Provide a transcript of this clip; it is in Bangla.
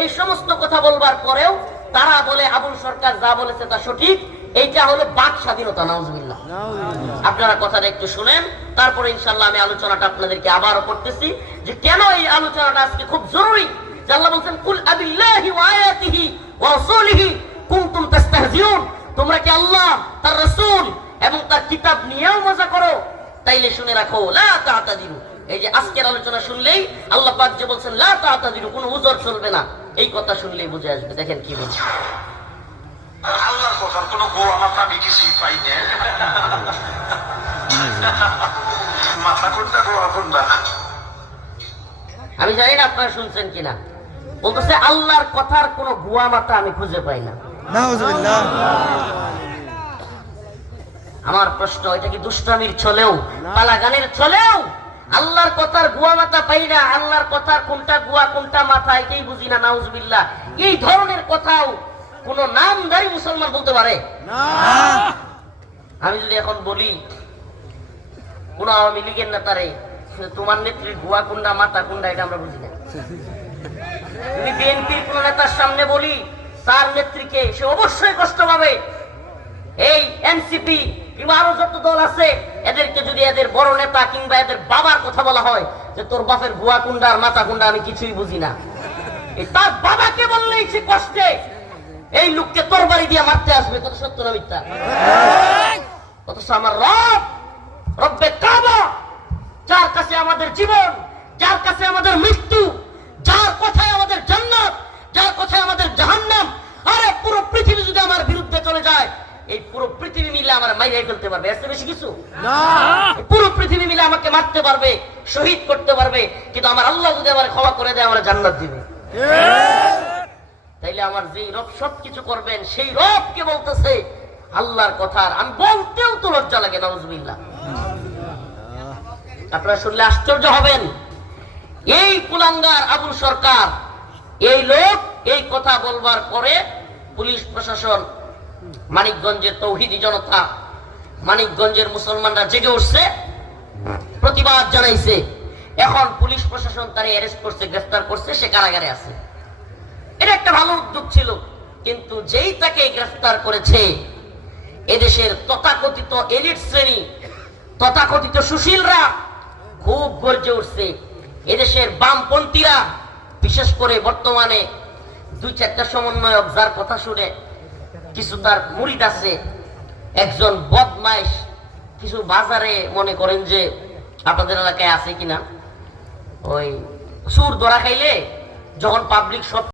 এই সমস্ত কথা বলবার পরেও তারা বলে আবুল সরকার যা বলেছে তা সঠিক। এইটা হলো বাক স্বাধীনতা। নাউজুবিল্লাহ। আপনারা কথাটা একটু শুনেন, তারপরে ইনশাআল্লাহ আমি আলোচনাটা আপনাদেরকে আবারও করতেছি যে কেন এই আলোচনাটা আজকে খুব জরুরি। আল্লাহ বলছেন, কুল আবিল্লাহি ওয়া আয়াতিহি ওয়া রাসূলিহি কুনতুম তাস্তাহজিউন, তোমরা কি আল্লাহ, তার রাসূল এবং তার কিতাব নিয়েও মজা করো? তাইলে শুনে রাখো, লা তা'তাদিরু। এই যে আজকের আলোচনা শুনলেই আল্লাহ পাক যে বলছেন লা তা'তাদিরু, কোনো উযর চলবে না, এই কথা শুনলেই বুঝে আসবে। দেখেন কি বলছে। আল্লাহর কথার কোনো গোয়া মাথা আমি কিছুই পাই না। মাথা কোনটা গোয়া কোনটা আমি জানি না আপনারা শুনছেন কিনা। বলতেছে আল্লাহর কথার কোনো গুয়া মাথা আমি খুঁজে পাই না। নাউজুবিল্লাহ। আমার প্রশ্ন, এটা কি দুষ্টামির ছলেও, পালাগানের ছলেও আল্লাহর কথার গুয়া মাথা পাই না? আল্লাহর কথার কোনটা গুয়া কোনটা মাথা এটাই বুঝি না। নাউজুবিল্লাহ। এই ধরনের কথাও কোন নামধারী মুসলমান বলতে পারে না? আমি যদি এখন বলি কোন আওয়ামী লীগের নেতারে, তোমার নেত্রীর গুয়া কুন্ডা মাথা কুন্ডা, এটা আমরা বুঝি না। যদি বিএনপির কোন নেতার সামনে বলি তার নেত্রীকে, সে অবশ্যই কষ্ট পাবে। এই এনসিপি কিংবা আরো যত দল আছে, এদেরকে যদি এদের বড় নেতা কিংবা এদের বাবার কথা বলা হয় যে তোর বাপের গুয়া কুন্ডা আর মাথা কুন্ডা, আমি কিছুই বুঝি না, তার বাবাকে বললেই সে কষ্টে এই লোককে তরবারি দিয়ে মারতে আসবে। কত সত্য না মিথ্যা? অথচ আমার রব, রব্বে কাবা, যার কাছে আমাদের জীবন, যার কাছে আমাদের মৃত্যু, যার কথায় আমাদের জান্নাত, যার কথায় আমাদের জাহান্নাম, আরে পুরো পৃথিবী যদি আমার বিরুদ্ধে চলে যায়, এই পুরো পৃথিবী মিলে আমার মাইরে ফেলতে পারবে। এর চেয়ে বেশি কিছু না। পুরো পৃথিবী মিলে আমাকে মারতে পারবে, শহীদ করতে পারবে, কিন্তু আমার আল্লাহ যদি আমার ক্ষমা করে দেয়, আমার জান্নাত দিবে। তাইলে আমার যেই রব সবকিছু করবেন, সেই রবকে বলতেছে আল্লাহর কথার আমি বলতেও তো লজ্জা লাগে। নাউজুবিল্লাহ। আপনারা শুনলে আশ্চর্য হবেন। এই কুলাঙ্গার আবুল সরকার, এই লোক এই কথা বলবার পরে পুলিশ প্রশাসন, মানিকগঞ্জের তৌহিদি জনতা, মানিকগঞ্জের মুসলমানরা জেগে উঠছে, প্রতিবাদ জানাইছে। এখন পুলিশ প্রশাসন তারে অ্যারেস্ট করছে, গ্রেফতার করছে, সে কারাগারে আছে। এটা একটা ভালো উদ্যোগ ছিল, কিন্তু যেই তাকে গ্রেফতার করেছে, এদেশের তথাকথিত এলিট শ্রেণী, তথাকথিত সুশীলরা খুব গর্জে উঠছে। এদেশের বামপন্থীরা, বিশেষ করে বর্তমানে দুই চারটা সমন্বয়ক যার কথা শুনে কিছু তার মুরিদ আছে, একজন বদমাইশ, কিছু বাজারে মনে করেন যে আপনাদের এলাকায় আছে কিনা, ওই সুর ধরা খাইলে যখন পাবলিক সব